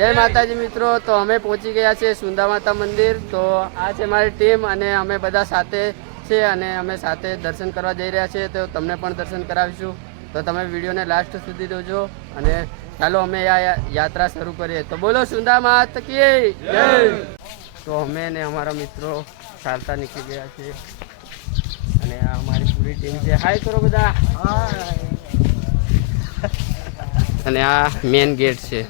જય માતાજી મિત્રો તો અમે પહોંચી ગયા છીએ સુંદા માતા મંદિર. તો આ છે મારી ટીમ અને અમે બધા સાથે છે અને અમે સાથે દર્શન કરવા જઈ રહ્યા છીએ. તો તમને પણ દર્શન કરાવીશું. તો તમે વિડીયોને લાસ્ટ સુધી જોજો અને ચાલો અમે આ યાત્રા શરૂ કરીએ. તો બોલો સુંદા માત કી તો અમે ને અમારા મિત્રો ચાલતા નીકળી ગયા છીએ. અને આ અમારી પૂરી ટીમ છે. હાય કરો બધા. અને આ મેન ગેટ છે.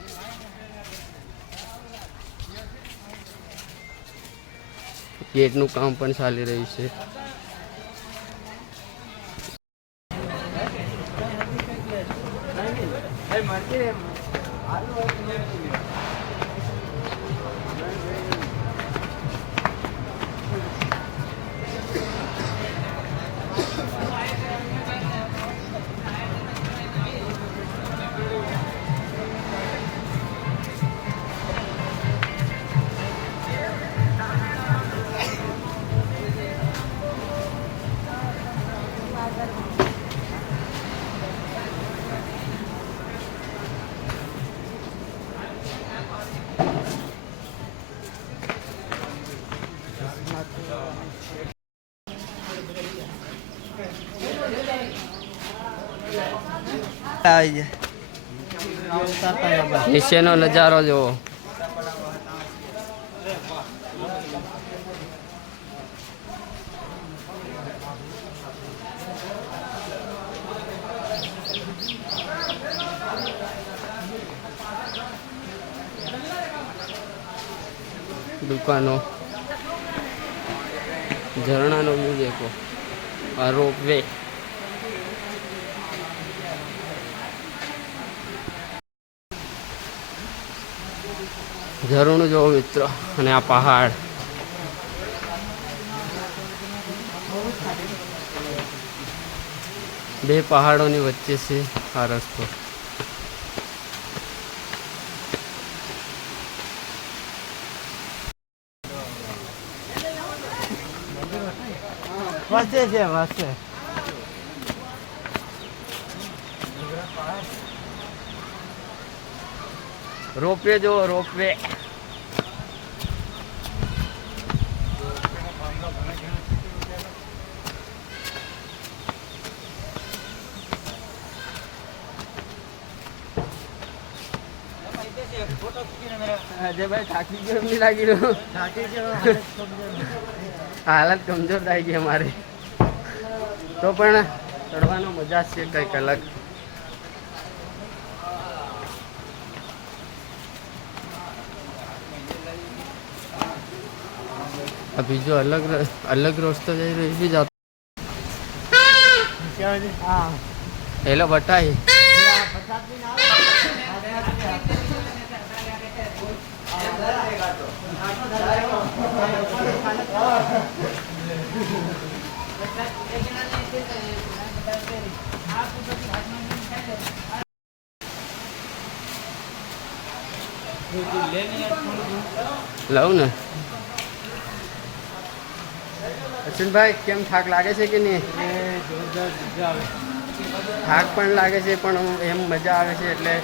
ગેટનું કામ પણ ચાલી રહ્યું છે. નીચેનો નજારો જોવો દુકાનો. ઝરણાનો વ્યૂ દેખો. આ રોપ વે ઝરણું જોવો મિત્રો અને આ પહાડ. બે પહાડોની વચ્ચે છે આ રસ્તો. વસે છે વસે રોપવે જોવો રોપવે. અજયભાઈ થાકી ગયો એમ લાગી રહ્યું. હાલત કમજોર થઈ ગઈ અમારી. તો પણ ચડવાનો મજા છે કંઈક અલગ. આ બીજો અલગ ર- અલગ રસ્તો જઈ રહ્યો એ બી જાતો હા હેલો બટાઈ લઉં ને અશ્વિનભાઈ કેમ થાક લાગે છે કે નહીં? જોરદાર મજા આવે. થાક પણ લાગે છે પણ એમ મજા આવે છે એટલે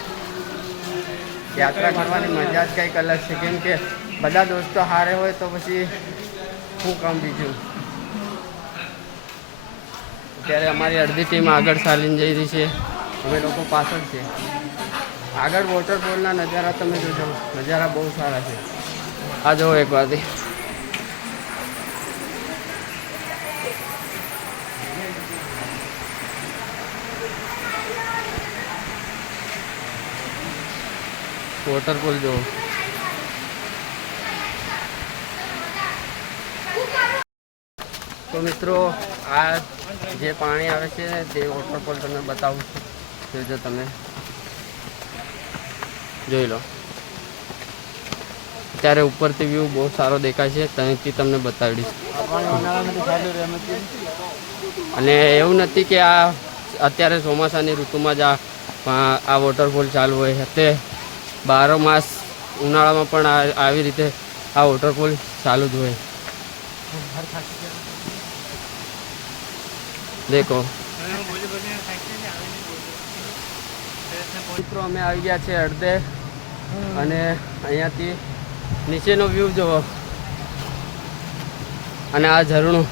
યાત્રા કરવાની મજા જ કંઈક અલગ છે. કેમ કે બધા દોસ્તો હારે હોય તો પછી શું કામ બીજું? અત્યારે અમારી અડધી ટીમ આગળ ચાલીને જઈ રહી છે. અમે લોકો પાછળ છે. આગળ વોટરફોલના નજારા તમે જોજો. નજારા બહુ સારા છે. આ જો એક વાત. વોટરફોલ જો. તો મિત્રો, આ જે પાણી આવે છે, તે વોટરફોલ તમને બતાવું છું. જોજો તમે. જોઈ લો. અત્યારે ઉપરથી વ્યૂ બહુ સારો દેખાય છે, ત્યાંથી તમને બતાવીશ. અને એવું નથી કે આ અત્યારે ચોમાસાની ઋતુમાં જ આ વોટરફોલ ચાલુ હોય તે બારો માસ ઉનાળામાં પણ આવી રીતે આ વોટરફોલ ચાલુ જ હોય. દેખો. મિત્રો અમે આવી ગયા છે અડધે અને અહીંયાથી નીચેનો વ્યૂ જોવો. અને આ ઝરણું.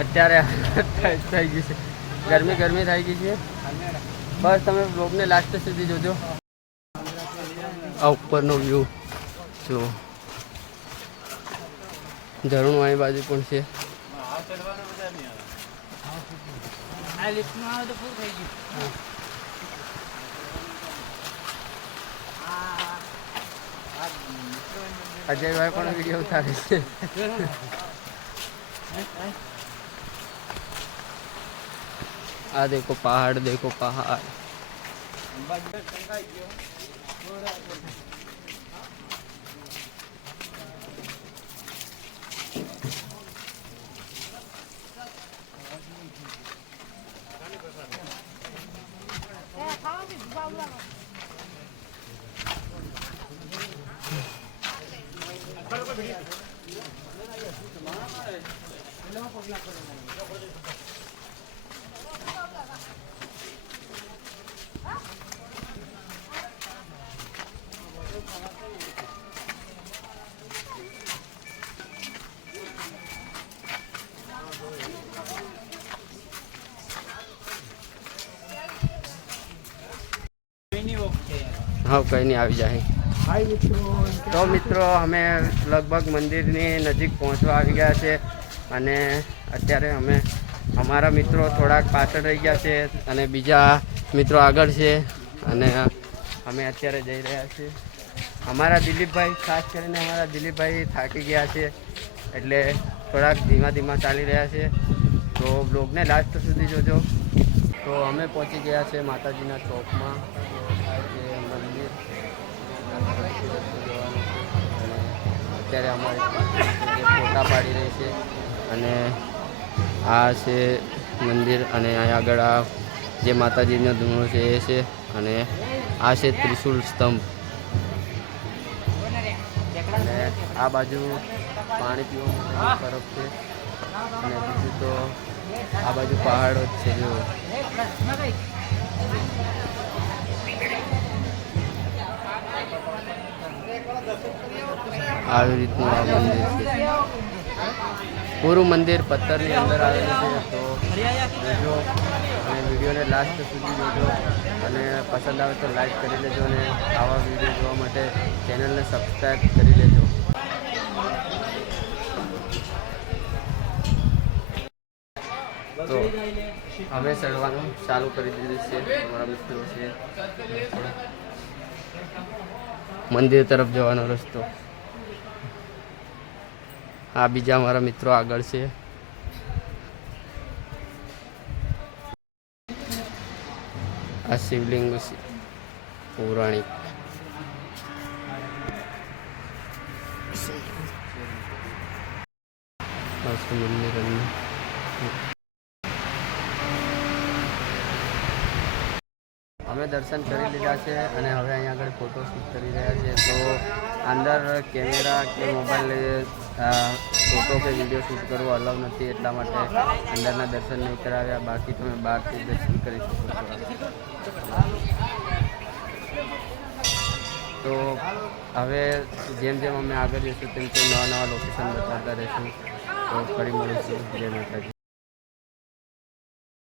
અત્યારે થઈ ગઈ છે. ગરમી ગરમી થઈ ગઈ છે. બસ તમે બ્લોગને લાસ્ટ સુધી જોજો. આ ઉપરનો વ્યૂ જો ઝરણું અહીં બાજુ પણ છે. અજયભાઈ પણ વીડિયો ઉતારે છે. આ દેખો પહાડ દેખો પહાડ હા કંઈ નહીં આવી જાય. તો મિત્રો અમે લગભગ મંદિરની નજીક પહોંચવા આવી ગયા છે અને અત્યારે અમે અમારા મિત્રો થોડાક પાછળ રહી ગયા છે અને બીજા મિત્રો આગળ છે અને અમે અત્યારે જઈ રહ્યા છીએ. અમારા દિલીપભાઈ, ખાસ કરીને અમારા દિલીપભાઈ થાકી ગયા છે એટલે થોડાક ધીમા ધીમા ચાલી રહ્યા છે. તો બ્લોગને લાસ્ટ સુધી જોજો. તો અમે પહોંચી ગયા છે માતાજીના ચોકમાં. મંદિર અત્યારે અમારે ફોટા પાડી રહી છે અને આ છે મંદિર અને અહીંયા આગળ આ જે માતાજીનો ધૂણો છે એ છે અને આ છે ત્રિશુલ સ્તંભ. અને આ બાજુ પાણી પીવા તરફ છે. અને બીજું તો આ બાજુ પહાડો જ છે જો આવી રીતનું આ મંદિર છે. પૂરું મંદિર પથ્થરની અંદર આવેલું છે. તો જોજો. અને વિડીયોને લાસ્ટ સુધી જોજો. અને પસંદ આવે તો લાઈક કરી લેજો અને આવા વીડિયો જોવા માટે ચેનલને સબસ્ક્રાઈબ કરી લેજો. તો હવે ચડવાનું ચાલુ કરી દીધું છે. અમારા મિત્રો છે. મંદિર તરફ જવાનો રસ્તો. આ બીજા મારા મિત્રો આગળ છે. આ શિવલિંગ પૌરાણિક. મંદિર અમે દર્શન કરી લીધા છે અને હવે અહીંયા આગળ ફોટો શૂટ કરી રહ્યા છે. તો અંદર કેમેરા કે મોબાઈલ ફોટો કે વીડિયો શૂટ કરવો અલાઉ નથી એટલા માટે અંદરના દર્શન નહીં કરાવ્યા. બાકી તમે બહારથી દર્શન કરી શકો છો તો હવે જેમ જેમ અમે આગળ જઈશું તેમ તેમ નવા નવા લોકેશન બતાવતા રહીશું. તો ફરી મળીશું. જય માતાજી.